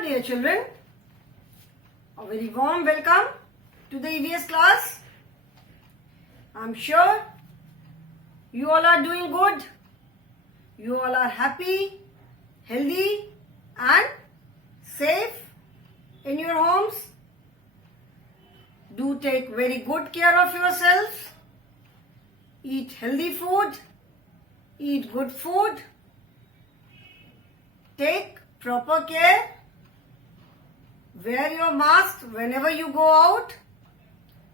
Hello dear children, a very warm welcome to the EVS class. I'm sure you all are doing good, you all are happy, healthy and safe in your homes. Do take very good care of yourselves, eat healthy food, eat good food, take proper care, wear your mask whenever you go out,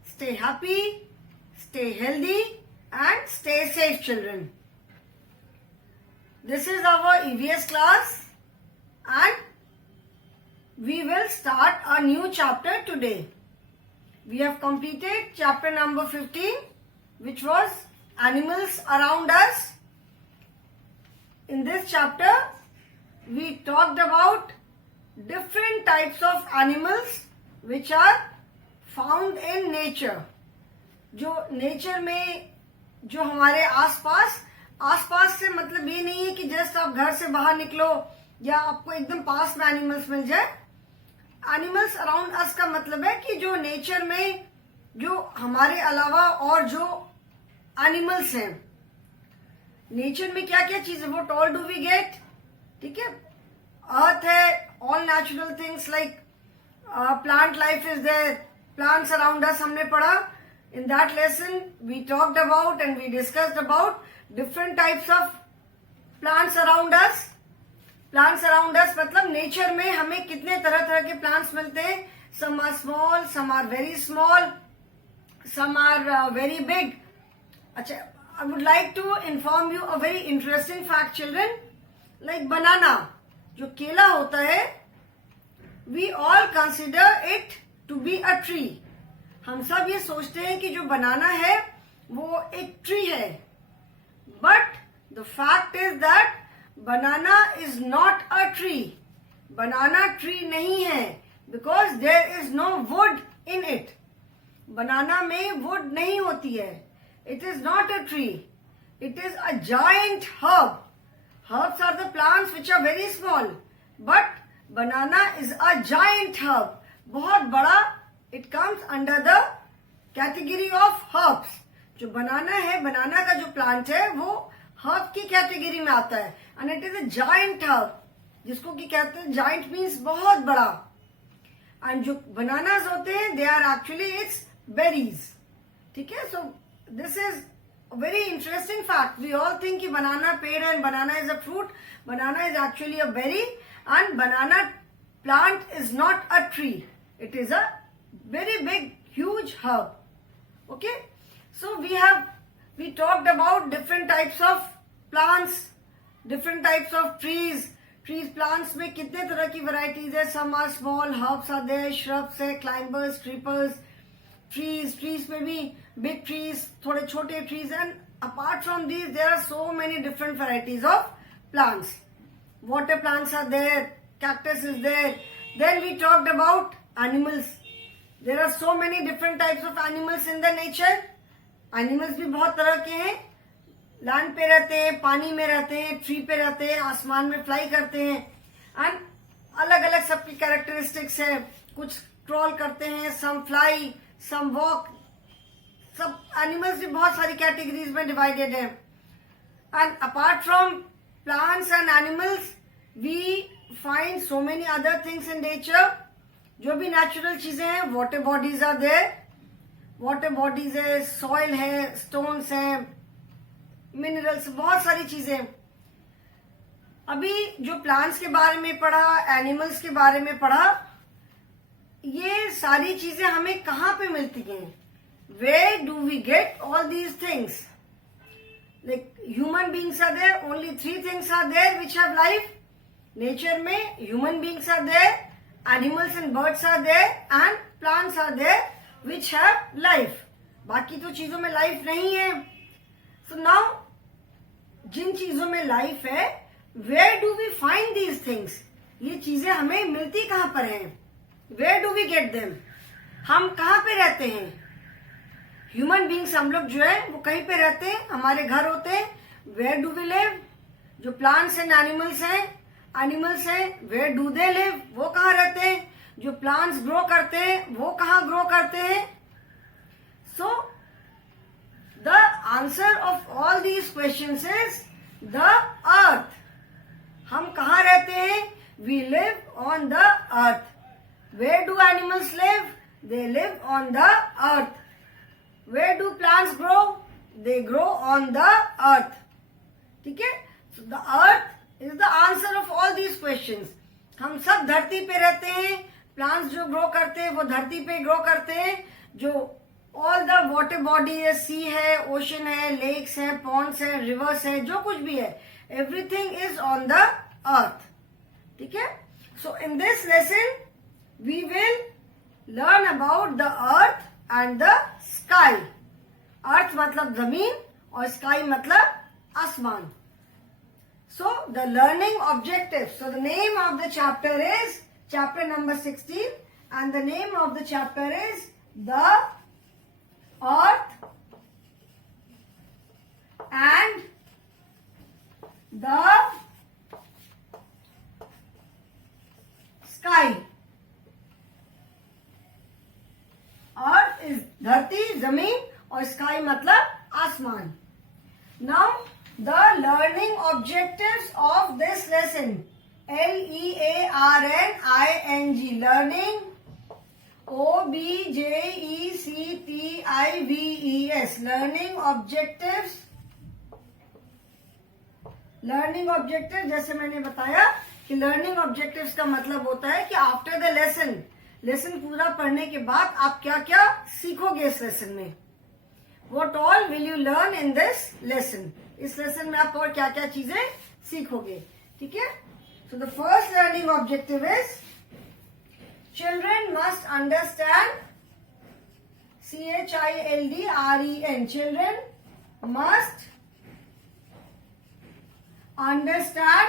stay happy, stay healthy and stay safe children. This is our EVS class and we will start a new chapter today. We have completed chapter number 15, which was animals around us. In this chapter, we talked about different types of animals which are found in nature. जो nature में जो हमारे आसपास से मतलब ये नहीं है कि जस्ट आप घर से बाहर निकलो या आपको एकदम पास में एनिमल्स मिल जाए. एनिमल्स अराउंड अस का मतलब है कि जो नेचर में जो हमारे अलावा और जो एनिमल्स हैं, नेचर में क्या क्या चीज है, वो ऑल डू वी गेट. ठीक है, अर्थ है, all natural things like plant life is there, plants around us हमने पढ़ा. In that lesson we talked about and we discussed about different types of plants around us. Plants around us मतलब nature में हमें कितने तरह तरह के plants मिलते हैं. Some are small, some are very small, some are very big. अच्छा, I would like to inform you a very interesting fact children. Like banana, जो केला होता है, we all consider it to be a tree. हम सब ये सोचते हैं कि जो बनाना है वो एक ट्री है, but the fact is that banana is not a tree. Banana tree नहीं है because there is no wood in it. Banana में वुड नहीं होती है. It is not a tree, it is a giant herb. Herbs are the plants which are very small, but banana is a giant herb. बहुत बड़ा. It comes under the category of herbs. जो बनाना है, बनाना का जो plant है वो herb की category में आता है. And it is a giant herb, जिसको कि कहते हैं giant means बहुत बड़ा. And जो bananas होते हैं, they are actually its berries. ठीक है, so this is a very interesting fact. We all think कि banana पेड़ है and banana is a fruit. Banana is actually a berry and banana plant is not a tree. It is a very big, huge herb. Okay, so we talked about different types of plants, different types of trees. Trees, plants में कितने तरह की varieties है. Some are small, herbs are there, shrubs है, climbers, creepers. Trees में भी big trees, थोड़े छोटे trees, and apart from these there are so many different varieties of plants. Water plants are there, cactus is there. Then we talked about animals. There are so many different types of animals in the nature. Animals भी बहुत तरह के हैं. Land पे रहते हैं, पानी में रहते हैं, ट्री पे रहते हैं, आसमान में फ्लाई करते हैं. एंड अलग अलग सबकी कैरेक्टरिस्टिक्स है. कुछ क्रॉल करते हैं, सम फ्लाई, सम वॉक. सब एनिमल्स भी बहुत सारी कैटेगरीज में डिवाइडेड है. And apart from plants and animals we find so many other things in nature. जो भी नेचुरल चीजें हैं, water bodies are there. Water bodies है, सॉइल है, स्टोन्स हैं, मिनरल्स, बहुत सारी चीजें. अभी जो प्लांट्स के बारे में पढ़ा, एनिमल्स के बारे में पढ़ा, ये सारी चीजें हमें कहाँ पे मिलती हैं? Where do we get all these things? Like human beings are there, only 3 things are there which have life. Nature में human beings are there, animals and birds are there, and plants are there which have life. बाकी तो चीजों में life नहीं है. So now जिन चीजों में life है, where do we find these things? ये चीजें हमें मिलती कहाँ पर हैं? Where do we get them? हम कहाँ पे रहते हैं? ह्यूमन बींग्स हम लोग जो है वो कहीं पे रहते हैं, हमारे घर होते हैं. Where do we live? जो प्लांट्स एंड एनिमल्स हैं, एनिमल्स है, वेयर डू दे लिव, वो कहाँ रहते हैं, जो प्लांट्स ग्रो करते हैं वो कहाँ ग्रो करते हैं. So the answer of all these questions is the earth. हम कहाँ रहते हैं, we live on the earth. Where do animals live, they live on the earth. Where do plants grow, they grow on the earth. ठीक है, so the earth is the answer of all these questions. हम सब धरती पे रहते हैं. Plants जो grow करते हैं वो धरती पे ग्रो करते हैं. जो ऑल द वाटर बॉडी है, सी है, ओशन है, लेक्स है, पॉन्ड्स है, रिवर्स है, जो कुछ भी है, everything is on the earth. ठीक है, so in this lesson we will learn about the earth and the sky. Earth मतलब जमीन और स्काई मतलब आसमान. So the learning objectives. So the name of the chapter is chapter number 16 and the name of the chapter is the earth and the sky. Earth is धरती, जमीन और sky मतलब आसमान. Now the learning objectives of this lesson. LEARNING. Learning. OBJECTIVES. Learning objectives. Learning objectives जैसे मैंने बताया कि learning objectives का मतलब होता है कि after the lesson, lesson पूरा पढ़ने के बाद आप क्या क्या सीखोगे इस lesson में. What all will you learn in this lesson? इस लेसन में आप और क्या क्या चीजें सीखोगे. ठीक है, so the first learning objective is children must understand. CHILDREN. Children must understand.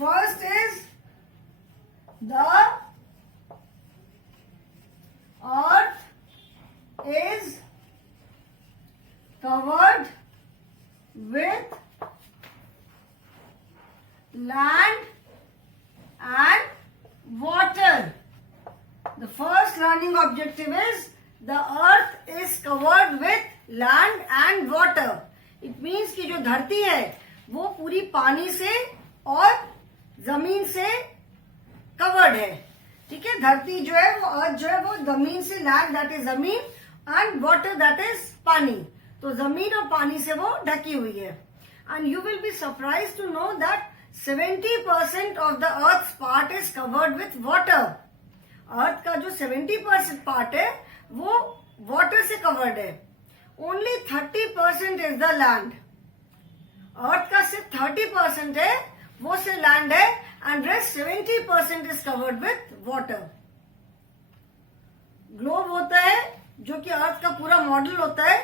First is the earth is covered with land and water. The first learning objective is the earth is covered with land and water. It means कि जो धरती है वो पूरी पानी से और जमीन से कवर्ड है. ठीक है, धरती जो है वो अर्थ जो है वो जमीन से, लैंड दैट इज जमीन एंड वाटर दैट इज पानी. तो जमीन और पानी से वो ढकी हुई है. And you will be surprise to know that 70% of the earth part is covered with water. Earth का जो 70% पार्ट है वो वाटर से कवर्ड है. Only 30% is the land. Earth का सिर्फ 30% है वो से लैंड है and rest 70% is covered with water. Globe होता है जो कि अर्थ का पूरा मॉडल होता है,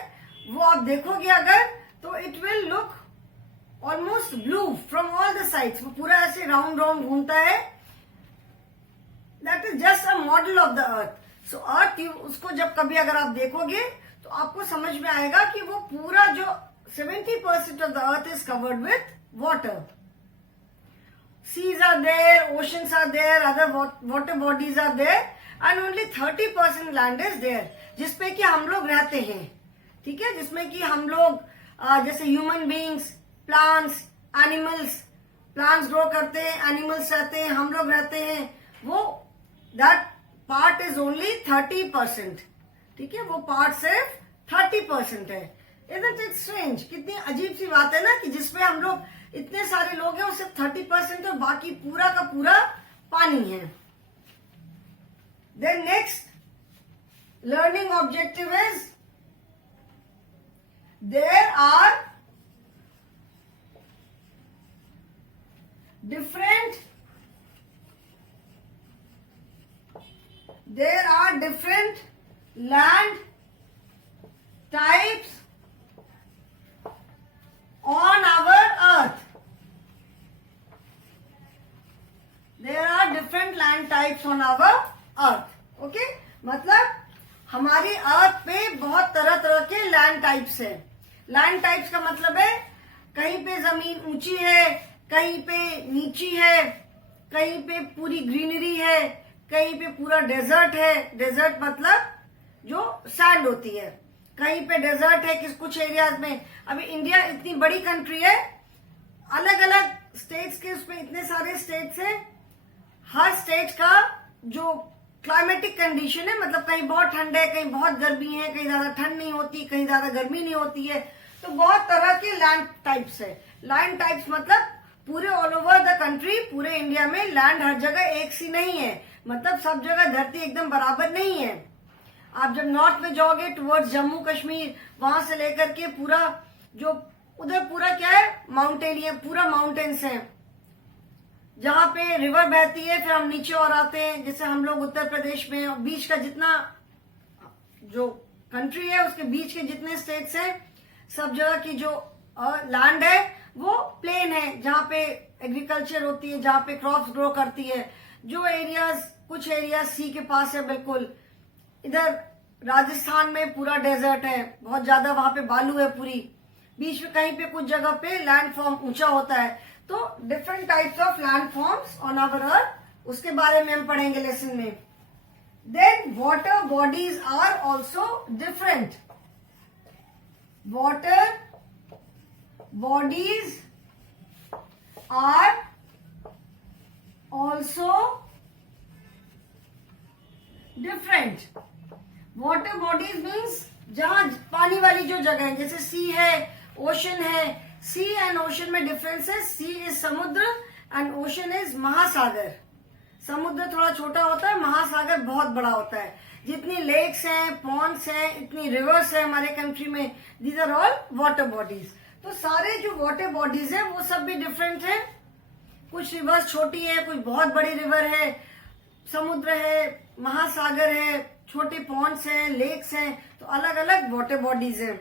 वो आप देखोगे अगर तो it will look almost blue from all the sides. वो पूरा ऐसे राउंड राउंड घूमता है. That is just a model of the earth. So earth उसको जब कभी अगर आप देखोगे तो आपको समझ में आएगा कि वो पूरा जो 70% of the earth is covered with water. Seas are there, oceans are there, other water bodies are there and only 30% land is there जिसपे कि हम लोग रहते हैं. ठीक है, जिसमें कि हम लोग जैसे human beings, plants, animals, plants grow करते हैं, एनिमल्स रहते हैं, हम लोग रहते हैं, वो दैट पार्ट इज ओनली 30%. ठीक है, वो पार्ट सिर्फ 30% है. Isn't it strange? कितनी अजीब सी बात है ना कि जिसमें हम लोग इतने सारे लोग हैं वो सिर्फ 30% और बाकी पूरा का पूरा पानी है. Then next learning objective is there are different land types on our earth. There are different land types on our earth. Okay? मतलब हमारी अर्थ पे बहुत तरह तरह के लैंड टाइप्स है. लैंड टाइप्स का मतलब है कहीं पे जमीन ऊंची है, कहीं पे नीची है, कहीं पे पूरी ग्रीनरी है, कहीं पे पूरा डेजर्ट है। डेजर्ट मतलब जो सैंड होती है, कहीं पे डेजर्ट है कुछ एरियाज में। अभी इंडिया इतनी बड़ी कंट्री है, अलग अलग स्टेट्स के उसमें इतने सारे स्टेट्स हैं, हर स्टेट का जो क्लाइमेटिक कंडीशन है, मतलब कहीं बहुत ठंड है, कहीं बहुत गर्मी है, कहीं ज्यादा ठंड नहीं होती, कहीं ज्यादा गर्मी नहीं होती है। तो बहुत तरह के लैंड टाइप्स है। लैंड टाइप्स मतलब पूरे ऑल ओवर द कंट्री, पूरे इंडिया में लैंड हर जगह एक सी नहीं है, मतलब सब जगह धरती एकदम बराबर नहीं है। आप जब नॉर्थ में जाओगे टुवर्ड्स जम्मू कश्मीर, वहां से लेकर के पूरा जो उधर पूरा क्या है, माउंटेन है, पूरा माउंटेन्स है, जहां पे रिवर बहती है। फिर हम नीचे और आते हैं, जैसे हम लोग उत्तर प्रदेश में बीच का जितना जो कंट्री है उसके बीच के जितने स्टेट्स हैं, सब जगह की जो लैंड है वो प्लेन है, जहां पे एग्रीकल्चर होती है, जहां पे क्रॉप्स ग्रो करती है। जो एरियाज, कुछ एरियाज सी के पास है बिल्कुल। इधर राजस्थान में पूरा डेजर्ट है, बहुत ज्यादा वहां पे बालू है पूरी। बीच में कहीं पे कुछ जगह पे लैंड फॉर्म ऊंचा होता है। तो different types of land forms on our earth, उसके बारे में हम पढ़ेंगे लेसन में। Then water bodies are also different. Water bodies are also different. Water bodies means जहां पानी वाली जो जगह है, जैसे सी है, ओशन है। सी एंड ओशन में डिफरेंस है। सी इज समुद्र एंड ओशन इज महासागर। समुद्र थोड़ा छोटा होता है, महासागर बहुत बड़ा होता है। जितनी लेक्स हैं, पॉन्ड्स हैं, इतनी रिवर्स है हमारे कंट्री में, these are all water bodies. तो सारे जो वाटर बॉडीज है वो सब भी डिफरेंट है। कुछ रिवर्स छोटी है, कुछ बहुत बड़ी रिवर है, समुद्र है, महासागर है, छोटे पॉन्ड्स हैं, लेक्स हैं, तो अलग अलग वाटर बॉडीज है।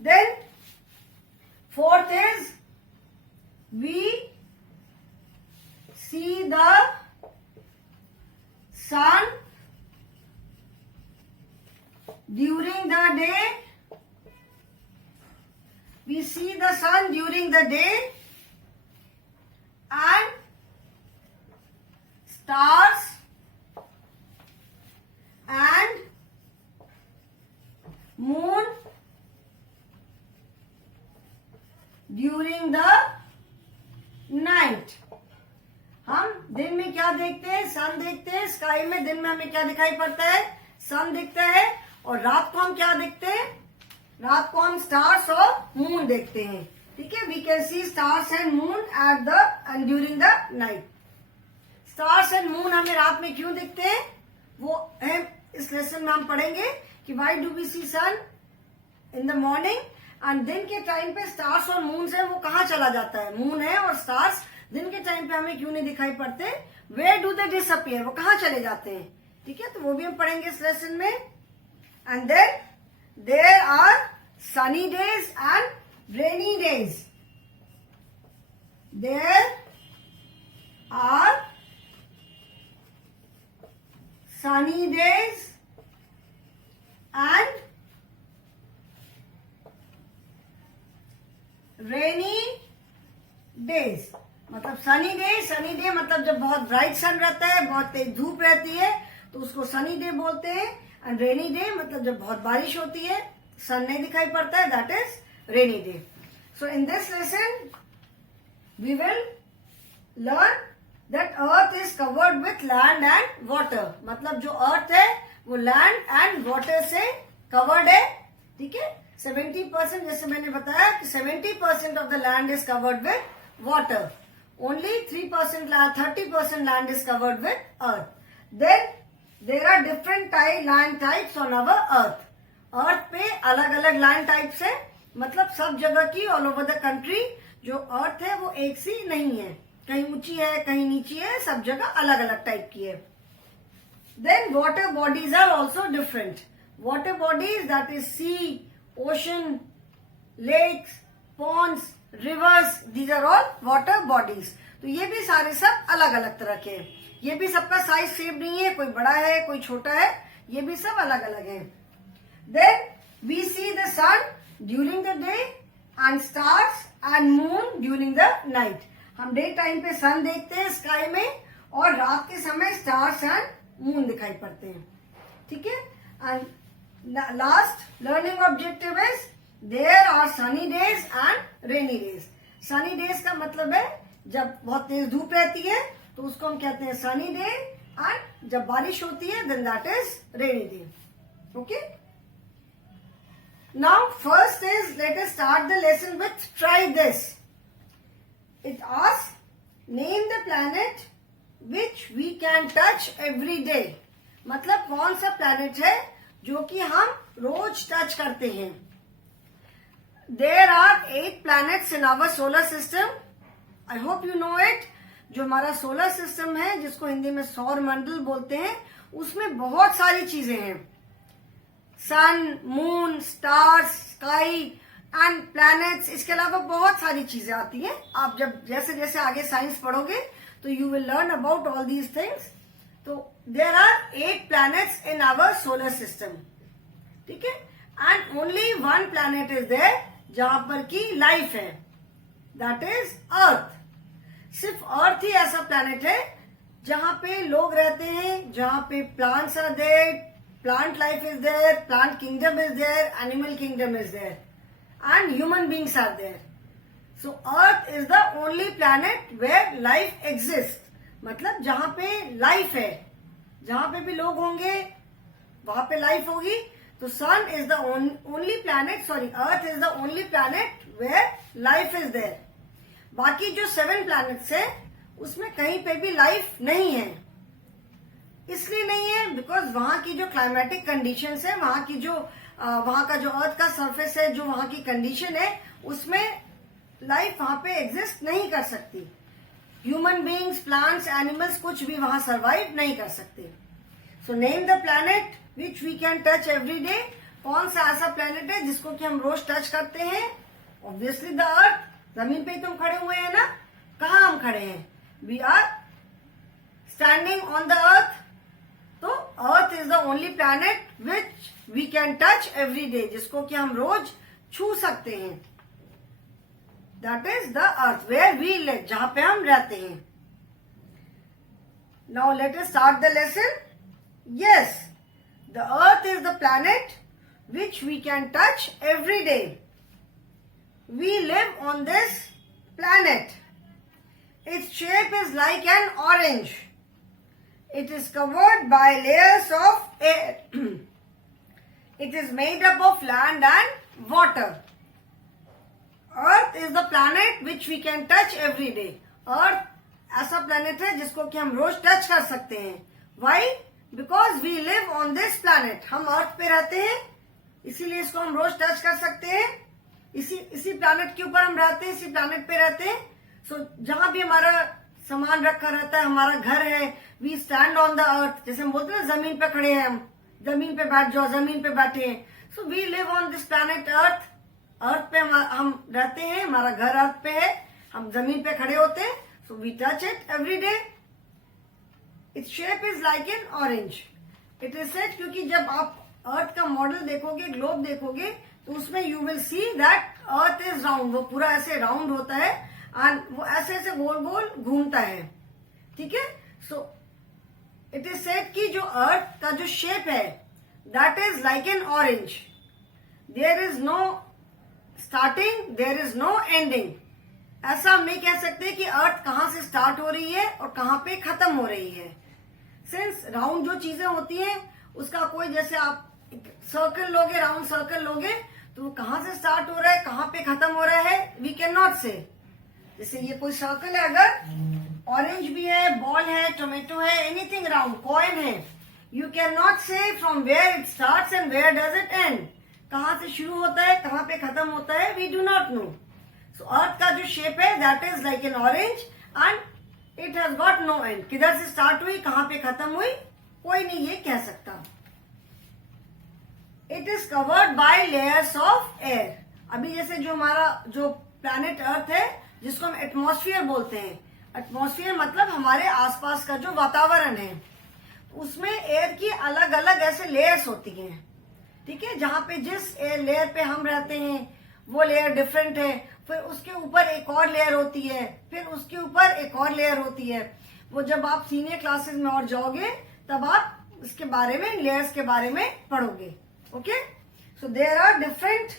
Then fourth is we see the sun during the day. We see the sun during the day and stars and moon during the night. हम दिन में क्या देखते हैं? सन देखते हैं। स्काई में दिन में हमें क्या दिखाई पड़ता है? सन दिखता है। और रात को हम क्या देखते हैं? रात को हम स्टार्स और मून देखते हैं। ठीक है, we can see stars and moon at the end during the night. Stars and moon हमें रात में क्यों दिखते हैं, वो है इस लेसन में हम पढ़ेंगे कि why do we see sun in the morning, and दिन के टाइम पे स्टार्स और मून है वो कहाँ चला जाता है। मून है और स्टार्स दिन के टाइम पे हमें क्यों नहीं दिखाई पड़ते, वेयर डू दे डिसअपियर, वो कहाँ चले जाते हैं। ठीक है, तो वो भी हम पढ़ेंगे इस लेसन में। And then there are sunny days and rainy days. There are sunny days and rainy days. मतलब सनी डे मतलब जब बहुत ब्राइट सन रहता है, बहुत तेज धूप रहती है, तो उसको सनी डे बोलते हैं। एंड रेनी डे मतलब जब बहुत बारिश होती है, सन नहीं दिखाई पड़ता है, that is rainy day. So in this lesson we will learn that earth is covered with land and water. मतलब जो अर्थ है वो लैंड एंड वाटर से कवर्ड है। ठीक है, 70%, जैसे मैंने बताया कि 70% of the land is covered with water, only 30% land is covered with earth. Then there are different land types on our earth. Earth पे अलग अलग लैंड टाइप्स है, मतलब सब जगह की ऑल ओवर द कंट्री जो अर्थ है वो एक सी नहीं है, कहीं ऊंची है, कहीं नीची है, सब जगह अलग अलग टाइप की है। Then water bodies are also different. Water bodies that is sea, ocean, lakes, ponds, rivers, these are all water bodies. तो ये भी सारे सब अलग अलग तरह के हैं। ये भी सबका साइज सेम नहीं है, कोई बड़ा है, कोई छोटा है, ये भी सब अलग अलग है। Then we see the sun during the day and stars and moon during the night. हम डे टाइम पे सन देखते हैं स्काई में और रात के समय स्टार्स एंड मून दिखाई पड़ते हैं. ठीक है. And last learning objective is there are sunny days and rainy days. Sunny days का मतलब है जब बहुत तेज धूप रहती है तो उसको हम कहते हैं सनी डे, एंड जब बारिश होती है then that is rainy day. Okay. Now first is let us start the lesson with try this. It asks name the planet which we can touch every day. मतलब कौन सा planet है जो कि हम रोज टच करते हैं. There are 8 planets in our solar system. I hope you know it. जो हमारा सोलर सिस्टम है जिसको हिंदी में सौर मंडल बोलते हैं उसमें बहुत सारी चीजें हैं. Sun, moon, stars, sky and planets. इसके अलावा बहुत सारी चीजें आती हैं. आप जब जैसे जैसे आगे साइंस पढ़ोगे तो you will learn about all these things. तो there are 8 planets in our solar system. ठीक है. And only one planet is there जहां पर की लाइफ है, दैट इज अर्थ. सिर्फ अर्थ ही ऐसा प्लैनेट है जहां पे लोग रहते हैं, जहां पे plants are there, plant life is there, plant kingdom is there, animal kingdom is there, and human beings are there. So earth is the only planet where life exists. मतलब जहां पे लाइफ है, जहां पे भी लोग होंगे वहां पे लाइफ होगी. तो sun is the only planet, sorry earth is the only planet where life is there. बाकी जो 7 प्लैनेट्स है उसमें कहीं पे भी लाइफ नहीं है. इसलिए नहीं है बिकॉज वहां की जो क्लाइमेटिक कंडीशंस है, वहां का जो अर्थ का सरफेस है, जो वहां की कंडीशन है उसमें लाइफ वहां पे एग्जिस्ट नहीं कर सकती. ह्यूमन बीइंग्स, प्लांट्स, एनिमल्स कुछ भी वहां सरवाइव नहीं कर सकते. So name the planet which we can touch every day. कौन सा ऐसा प्लैनेट है जिसको कि हम रोज टच करते हैं? Obviously the earth. जमीन पे ही तो हम खड़े हुए हैं ना. कहाँ हम खड़े हैं? We are standing on the earth. तो earth is the only planet which we can touch every day, जिसको कि हम रोज छू सकते हैं. That is the earth where we live, जहां पे हम रहते हैं. Now let us start the lesson. Yes, the earth is the planet which we can touch every day. We live on this planet. Its shape is like an orange. It is covered by layers of air. It is made up of land and water. Earth is the planet which we can touch every day. Earth ऐसा planet है जिसको कि हम रोज touch कर सकते हैं. Why? Because we live on this planet. हम अर्थ पे रहते हैं इसीलिए इसको हम रोज टच कर सकते हैं. इसी प्लैनेट के ऊपर हम रहते हैं, इसी प्लैनेट पे रहते हैं. So जहां भी हमारा सामान रखा रहता है, हमारा घर है, we stand on the earth. जैसे हम बोलते हैं ना जमीन पे खड़े हैं, हम जमीन पे बैठ जाओ, जमीन पे बैठे हैं. So we live on this planet earth. Earth पे हम रहते हैं, हमारा घर अर्थ पे है, हम जमीन पे खड़े होते हैं. So we touch it every day. It's shape is like an orange. It is said क्योंकि जब आप अर्थ का मॉडल देखोगे, ग्लोब देखोगे, तो उसमें you will see that earth is round. वो पूरा ऐसे राउंड होता है और वो ऐसे ऐसे गोल गोल घूमता है. ठीक है. सो इट इज सेड कि जो अर्थ का जो शेप है that is like an orange. There is no starting, there is no ending. ऐसा हम नहीं कह सकते कि अर्थ कहां से स्टार्ट हो रही है और कहां पे खत्म हो रही है. सिंस राउंड जो चीजें होती हैं उसका कोई, जैसे आप सर्कल लोगे, राउंड सर्कल लोगे, तो वो कहां से स्टार्ट हो रहा है, कहां पे खत्म हो रहा है, वी कैन नॉट से. जैसे ये कोई सर्कल है, अगर ऑरेंज भी है, बॉल है, टोमेटो है, एनीथिंग राउंड, कॉइन है, you can not say from where it starts and where does it end. कहां से शुरू होता है, कहां पे खत्म होता है, we do not know. So earth का जो शेप है that is like an orange and it has got no end. किधर से स्टार्ट हुई, कहां पे खत्म हुई, कोई नहीं ये कह सकता. It is covered by layers of air. अभी जैसे जो हमारा जो प्लैनेट अर्थ है जिसको हम एटमॉस्फेयर बोलते हैं. एटमॉस्फेयर मतलब हमारे आसपास का जो वातावरण है, उसमें एयर की अलग अलग ऐसे लेयर्स होती हैं. ठीक है. जहां पे जिस एयर लेयर पे हम रहते हैं वो लेयर डिफरेंट है, फिर उसके ऊपर एक और लेयर होती है, फिर उसके ऊपर एक और लेयर होती है। वो जब आप सीनियर क्लासेस में और जाओगे तब आप इसके बारे में, लेयर्स के बारे में पढ़ोगे। Okay, so there are different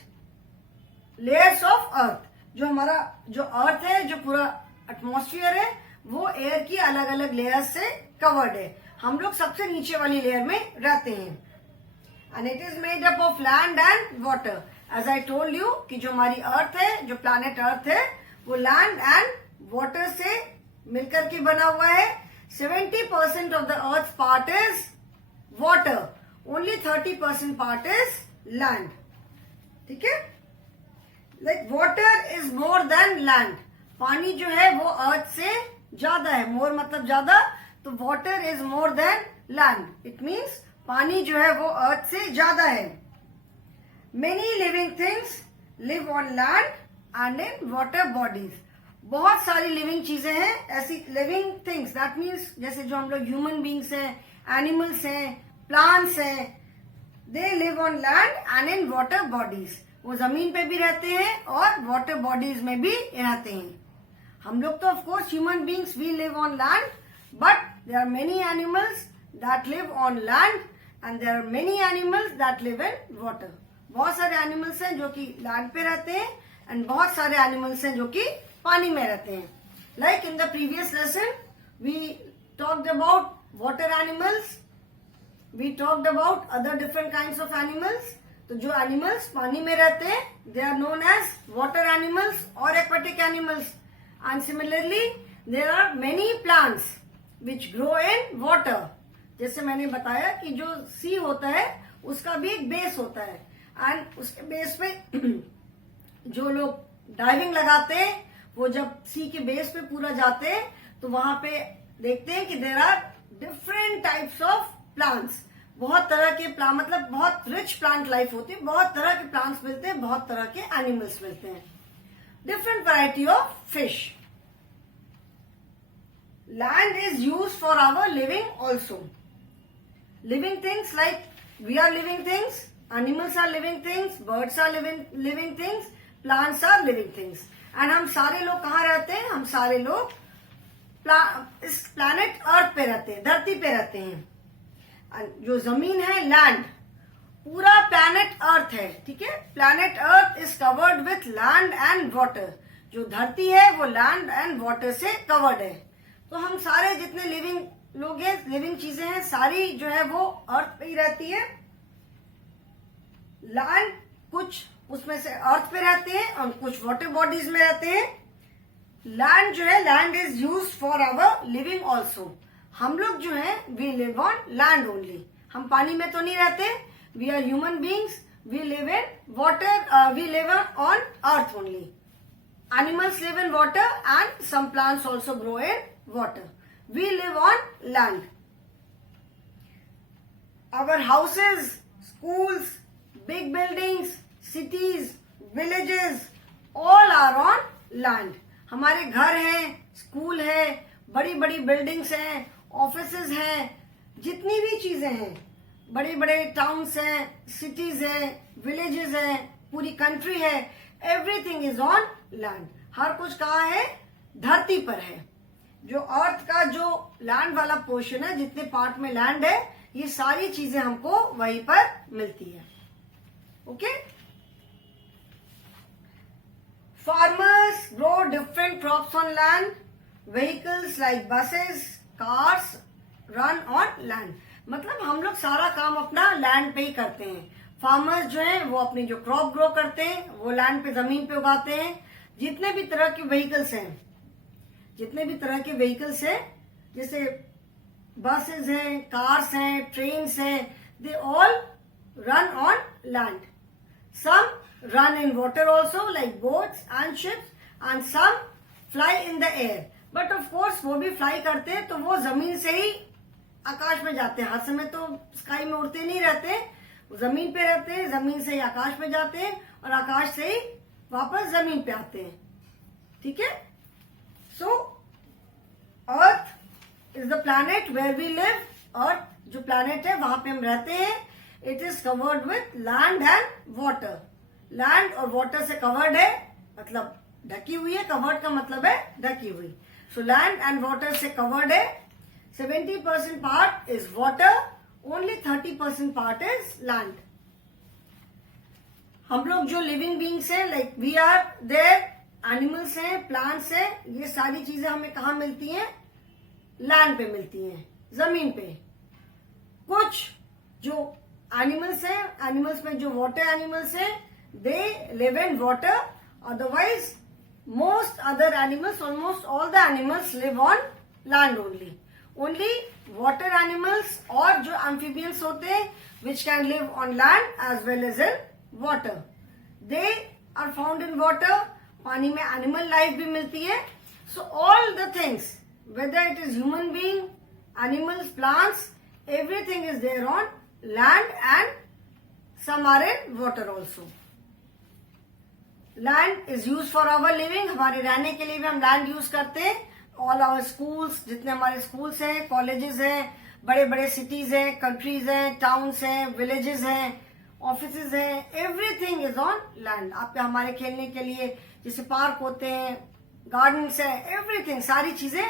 layers of earth. जो हमारा जो अर्थ है, जो पूरा एटमॉस्फेयर है, वो एयर की अलग अलग लेयर से कवर्ड है। हम लोग सबसे नीचे वाली लेयर में रहते हैं। And it is made up of land and water. As I told you कि जो हमारी अर्थ है, जो प्लैनेट अर्थ है, वो लैंड एंड वाटर से मिलकर के बना हुआ है। 70% of the earth part is water, only 30% part is land. ठीक है, like water is more than land. पानी जो है वो अर्थ से ज्यादा है। मोर मतलब ज्यादा, तो water is more than land. It means पानी जो है वो अर्थ से ज्यादा है। Many living things live on land and in water bodies. बहुत सारी लिविंग चीजें हैं, ऐसी लिविंग थिंग्स, दैट मीन्स जैसे जो हम लोग ह्यूमन बींग्स हैं, एनिमल्स हैं, प्लांट्स हैं, they live on land and in water bodies. वो जमीन पे भी रहते हैं और वाटर बॉडीज में भी रहते हैं। हम लोग तो of course human beings we live on land, but there are many animals that live on land and there are many animals that live in water. बहुत सारे एनिमल्स हैं जो कि लैंड पे रहते हैं एंड बहुत सारे एनिमल्स हैं जो कि पानी में रहते हैं। Like in the previous lesson we talked about water animals, we talked about other different kinds of animals. तो जो एनिमल्स पानी में रहते हैं they are known as water animals और aquatic animals. And similarly there are many plants which grow in water. जैसे मैंने बताया कि जो सी होता है उसका भी एक बेस होता है, एंड उसके बेस पे जो लोग डाइविंग लगाते हैं वो जब सी के बेस पे पूरा जाते हैं तो वहां पे देखते हैं कि there are different types of plants. बहुत तरह के प्लांट, मतलब बहुत रिच प्लांट लाइफ होती है, बहुत तरह के प्लांट्स मिलते हैं, बहुत तरह के एनिमल्स मिलते हैं। Different variety of fish. Land is use for our living also. Living things like we are living things, animals are living things, birds are living things, plants are living things. And हम सारे लोग कहाँ रहते हैं? हम सारे लोग इस प्लैनेट अर्थ पे रहते हैं, धरती पे रहते हैं। जो जमीन है लैंड, पूरा प्लैनेट अर्थ है। ठीक है, planet earth is covered with land and water. जो धरती है वो लैंड एंड वाटर से कवर्ड है। तो हम सारे जितने लिविंग लोग हैं, लिविंग चीजें हैं, सारी जो है वो अर्थ पे ही रहती है। लैंड कुछ उसमें से अर्थ पे रहते हैं और कुछ वाटर बॉडीज में रहते हैं। लैंड जो है, land is use for our living also. हम लोग जो है we live on land only. हम पानी में तो नहीं रहते। We are human beings, we live in water, we live on earth only. Animals live in water and some plants also grow in water. We live on land. Our houses, schools, big buildings, cities, villages, all are on land. हमारे घर हैं, school है, बड़ी बड़ी buildings हैं, offices हैं, जितनी भी चीजें हैं, बड़े बड़े टाउन्स हैं, सिटीज हैं, विलेजेस हैं, पूरी कंट्री है, एवरीथिंग इज ऑन लैंड। हर कुछ कहाँ है? धरती पर है। जो अर्थ का जो लैंड वाला पोर्शन है, जितने पार्ट में लैंड है, ये सारी चीजें हमको वहीं पर मिलती है। Okay, farmers grow different crops on land. Vehicles like buses, cars run on land. मतलब हम लोग सारा काम अपना लैंड पे ही करते हैं। फार्मर्स जो हैं वो अपनी जो क्रॉप ग्रो करते हैं वो लैंड पे, जमीन पे उगाते हैं। जितने भी तरह के व्हीकल्स हैं, जितने भी तरह के व्हीकल्स हैं, जैसे बसेस हैं, कार्स हैं, ट्रेन्स हैं, they all run on land. Some run in water also like boats and ships and some fly in the air. But of course वो भी fly करते हैं तो वो जमीन से ही आकाश में जाते हैं। हर समय तो स्काई में उड़ते नहीं रहते, वो जमीन पे रहते हैं, जमीन से ही आकाश में जाते हैं और आकाश से ही वापस जमीन पे आते हैं। ठीक है, so earth is the planet where we live. Earth जो प्लैनेट है वहां पे हम रहते हैं। It is covered with land and water. Land और वाटर से कवर्ड है, मतलब ढकी हुई है. कवर्ड का मतलब है ढकी हुई. सो लैंड एंड वाटर से कवर्ड है. 70% part is water, only 30% part is land. हम लोग जो लिविंग बींग्स हैं, like we are there, animals हैं, प्लांट्स हैं, ये सारी चीजें हमें कहाँ मिलती हैं? लैंड पे मिलती हैं, जमीन पे. कुछ जो एनिमल्स हैं, एनिमल्स में जो वाटर एनिमल्स हैं, they live in water. Otherwise most other animals, almost all the animals live on land only. Only water animals और जो एम्फीबियंस होते हैं which can live on land as well as in water, they are found in water. पानी में animal life भी मिलती है. So all the things, whether it is human being, animals, plants, everything is there on land and some are in water also. Land is used for our living. हमारे रहने के लिए भी हम land use करते हैं. All our schools, जितने हमारे schools हैं, colleges हैं, बड़े बड़े cities हैं, countries हैं, towns हैं, villages हैं, offices हैं, everything is on land. आपके हमारे खेलने के लिए जैसे पार्क होते हैं, gardens हैं, everything, सारी चीजें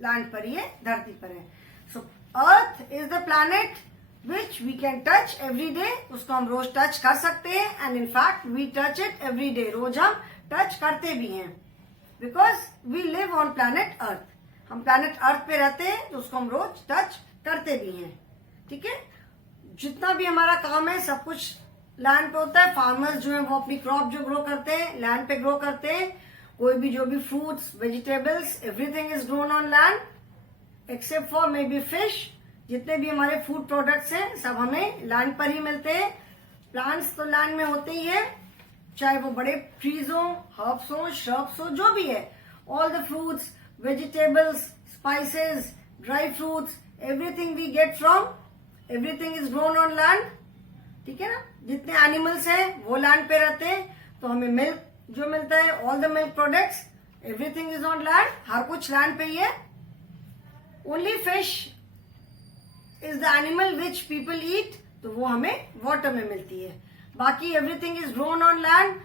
लैंड पर ही है, धरती पर है. So earth is the planet which we can touch every day. उसको हम रोज टच कर सकते हैं and in fact we touch it every day. रोज हम टच करते भी हैं because we live on planet earth. हम प्लैनेट अर्थ पे रहते हैं तो उसको हम रोज टच करते भी हैं. ठीक है, जितना भी हमारा काम है सब कुछ लैंड पे होता है. फार्मर्स जो है वो अपनी क्रॉप जो ग्रो करते हैं लैंड पे ग्रो करते हैं. कोई भी जो भी fruits, vegetables, everything is grown on land except for may be fish. जितने भी हमारे फूड प्रोडक्ट्स हैं सब हमें लैंड पर ही मिलते हैं. प्लांट्स तो लैंड में होते ही है, चाहे वो बड़े ट्रीज हो, हर्ब्स हो, श्रब्स हो, जो भी है. All the fruits, vegetables, spices, dry fruits, everything we get from, everything is grown on land. ठीक है ना. जितने एनिमल्स हैं वो लैंड पे रहते हैं तो हमें मिल्क जो मिलता है, all the milk products, everything is on land. हर कुछ लैंड पे ही है. Only fish is the animal which people eat, तो वो हमें वाटर में मिलती है. बाकी everything is grown on land.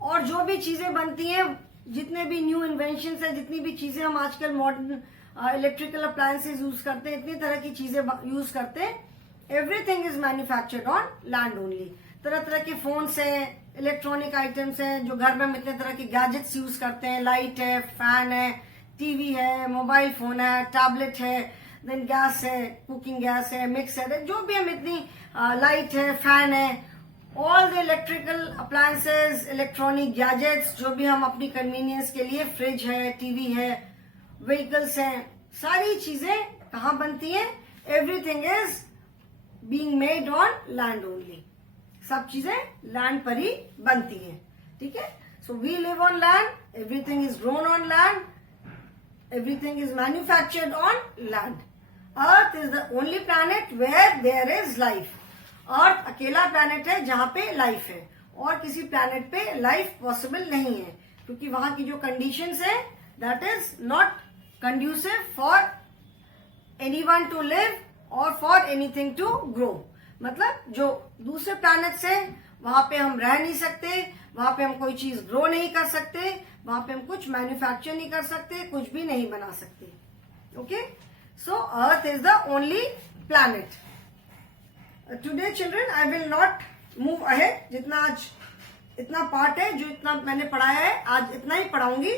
और जो भी चीजें बनती हैं, जितने भी न्यू इन्वेंशन है, जितनी भी चीजें हम आजकल मॉडर्न इलेक्ट्रिकल अप्लायंसेज यूज करते हैं, इतनी तरह की चीजें यूज करते हैं, everything is manufactured on land only. तरह तरह के फोन्स हैं, इलेक्ट्रॉनिक आइटम्स हैं, जो घर में हम इतने तरह के गैजेट्स यूज करते हैं. लाइट है, फैन है, टीवी है, मोबाइल फोन है, टैबलेट है, देन गैस है, कुकिंग गैस है, मिक्सर है, जो भी हम इतनी लाइट है, फैन है, all the electrical appliances, electronic gadgets, जो भी हम अपनी कन्वीनियंस के लिए, फ्रिज है, टीवी है, व्हीकल्स हैं, सारी चीजें कहाँ बनती हैं? Everything is being made on land only. सब चीजें लैंड पर ही बनती हैं. ठीक है. So we live on land, everything is grown on land, everything is manufactured on land. Earth is the only planet where there is life. Earth अकेला planet है जहां पे लाइफ है, और किसी प्लैनेट पे लाइफ पॉसिबल नहीं है, क्योंकि वहां की जो कंडीशंस है that is not conducive for anyone to live और फॉर एनीथिंग टू ग्रो. मतलब जो दूसरे प्लैनेट्स हैं वहां पे हम रह नहीं सकते, वहां पे हम कोई चीज ग्रो नहीं कर सकते, वहां पे हम कुछ मैन्युफैक्चर नहीं कर सकते, कुछ भी नहीं बना सकते. Okay. So earth is the only planet. Today children I will not move ahead. जितना आज इतना पार्ट है, जो इतना मैंने पढ़ाया है आज इतना ही पढ़ाऊंगी.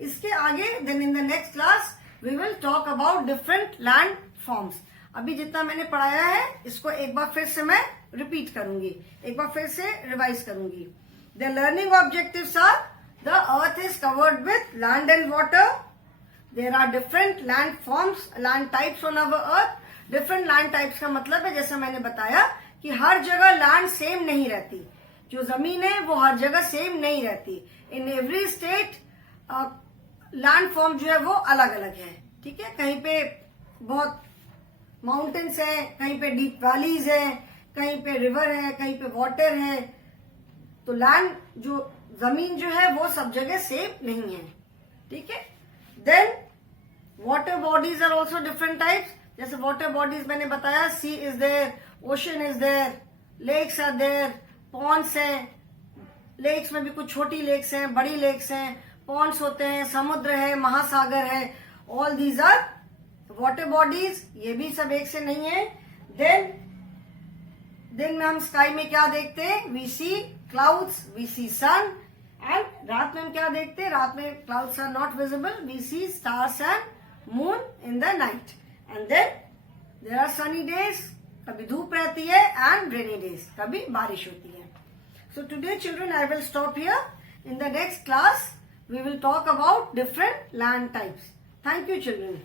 इसके आगे then in the next class we will talk about different land forms. अभी जितना मैंने पढ़ाया है इसको एक बार फिर से मैं रिपीट करूंगी, एक बार फिर से रिवाइज करूंगी. The learning objectives are the earth is covered with land and water. There are different land forms, land types on our earth. Different land types का मतलब है, जैसे मैंने बताया कि हर जगह लैंड सेम नहीं रहती. जो जमीन है वो हर जगह सेम नहीं रहती. In every state land form जो है वो अलग अलग है. ठीक है. कहीं पे बहुत माउंटेन्स है, कहीं पे डीप वैलीज है, कहीं पे रिवर है, कहीं पे वाटर है. तो लैंड जो जमीन जो है वो सब जगह सेम नहीं है. ठीक है. Then water bodies are also different types. जैसे वाटर बॉडीज मैंने बताया, sea is there, ocean is there, lakes are there, ponds है, लेक्स में भी कुछ छोटी लेक्स हैं, बड़ी लेक्स हैं, पॉन्ड्स होते हैं, समुद्र है, महासागर है. All these are water bodies. ये भी सब एक से नहीं है. दिन में हम स्काई में क्या देखते हैं? We see clouds, we see sun. And रात में हम क्या देखते हैं? रात में clouds are not visible. We see stars and moon in the night. And then there are sunny days, कभी धूप रहती है, एंड रेनी डेज, कभी बारिश होती है. So today children, I will stop here. In the next class we will talk about different land types. Thank you children.